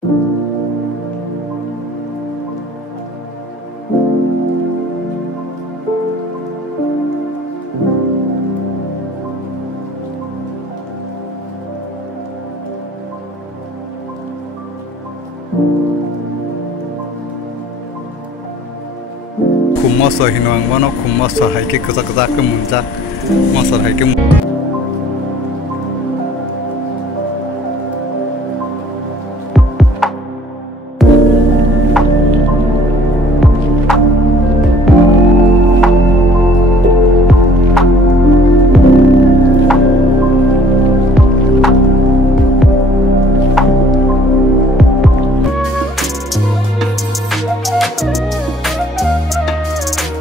Kumoso hinuang wano kumoso haike kuzak ke munjak moso haike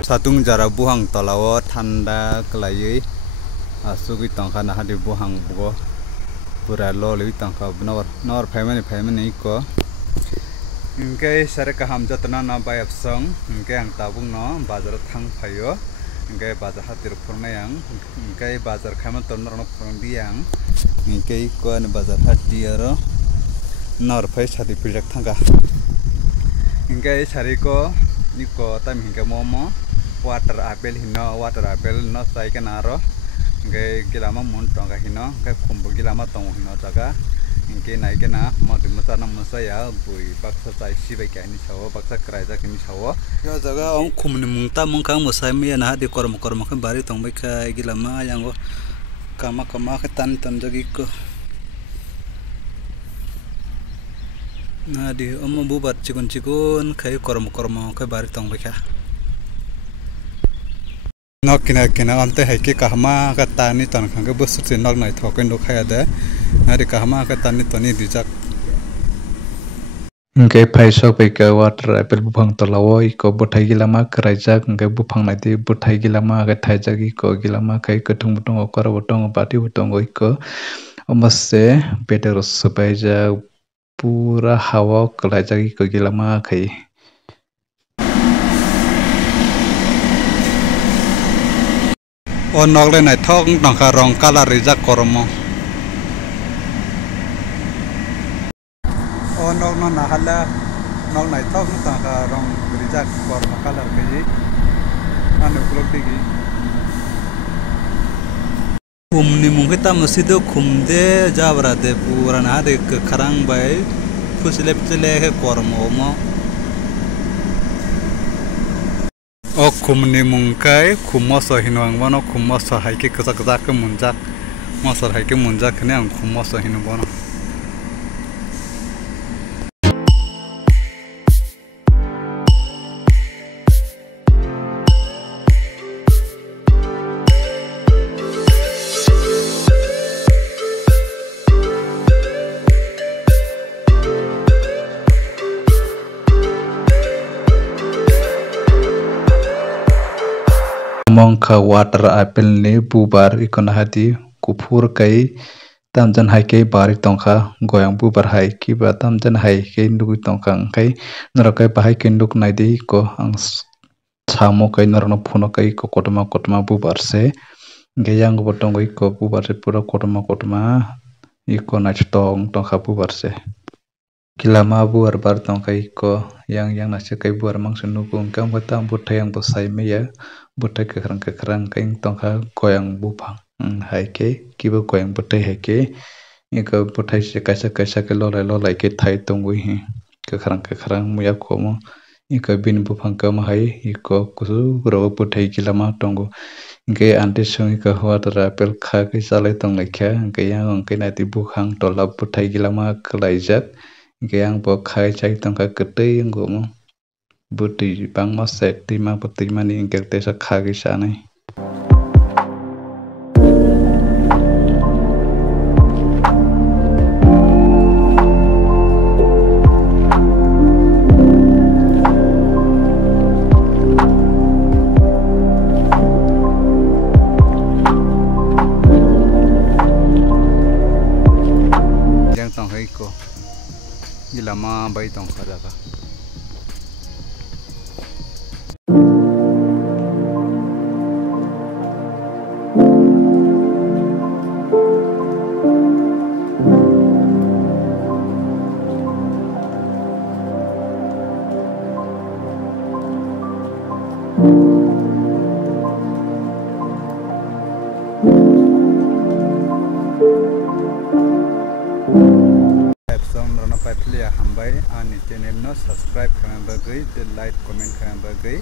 satung jara buhang tolawo thanda kelai asugui tangka nah di buhang bugo pura loli tangka nor family ko ingke sare kaham jatna na bayap song ingke ang tabung no bazar thang phayo ingke bazar hatir phurna yang ingke bazar khama tonor no phurndi yang ingke ko an bazar hati aro nor phai sadi pilak thanga ingke sare ko niko tam hingke momo water apple hino water apple no sai ke naro ngai gilama mun tonga hino ngai khumbu gilama tong hino jaga ingke nai ke na madu musana musaya bui baksa sai sibai ka ni sawo baksa kraija ke ni sawo yo jaga ong khumni mungta mungka musai me na de korm ke bari tong bai ka gilama yango kama ke tan jagi ko na di omo bubat cikun kai korm ke bari tong bai ka nok kina ante haike kahma ka tani ton khang ke busu se nok nai thoken do khaya de ari kahma ka tani toni dijak ingke phaisok peka water apple buphang tolawo iko bothai gilama kraijak ingke buphang nai de bothai gilama ka thaijak iko gilama kai ketung butong okar butong pati butong iko omase beter subaija pura hawa klaijak iko gilama kai on nok le nai thok tangka rong kala rijak kormo on nok no na hala nok nai thok tangka rong rijak kormo kala ke anu klok digi kumni mungkita masido kumde jabra de pura na de kharang bai fusle ke kormo mo o kumni mungkai kumoso hinuang wano kumoso haike kuzak ke munjak moso haike munjak ne ang kumoso hinu bono mongka water apple ni bubar ikona hati kufur kai tamjan hai ke bari tongkha goyang bubar hai ki ba tamjan hai ke ndugi tongkha kai norokai bahai ke nduk nai dei ko ang samo kai norno phuno kai ko kotma bubar se geyang botong ko bubar se pura kotma iko nachtong tongkha bubar se kilama buar bar tongkai ko yang nase kai buar mangsun nukung kam kata butai yang bosai meya butai kekrang kai tongka goyang bupang hai ke kiba goyang butai hai ke iko butai se kaisa ke lolai ke thai tongui hi kekrang muya komo iko bin bupang kam hai iko kusu gro butai kilama tongo ge ante sung iko water apple kha ke salai tong lekha ge yang ke nati bukhang tolap butai kilama klaijak yang bo khai chai tongka ketei ngomo buti bang ma set tima buti mani ingkel te sa khagi sanai yang tong hai ko ilama bai tong khadaga paiplia hambai ani channel no subscribe khan bagui the like comment khan bagui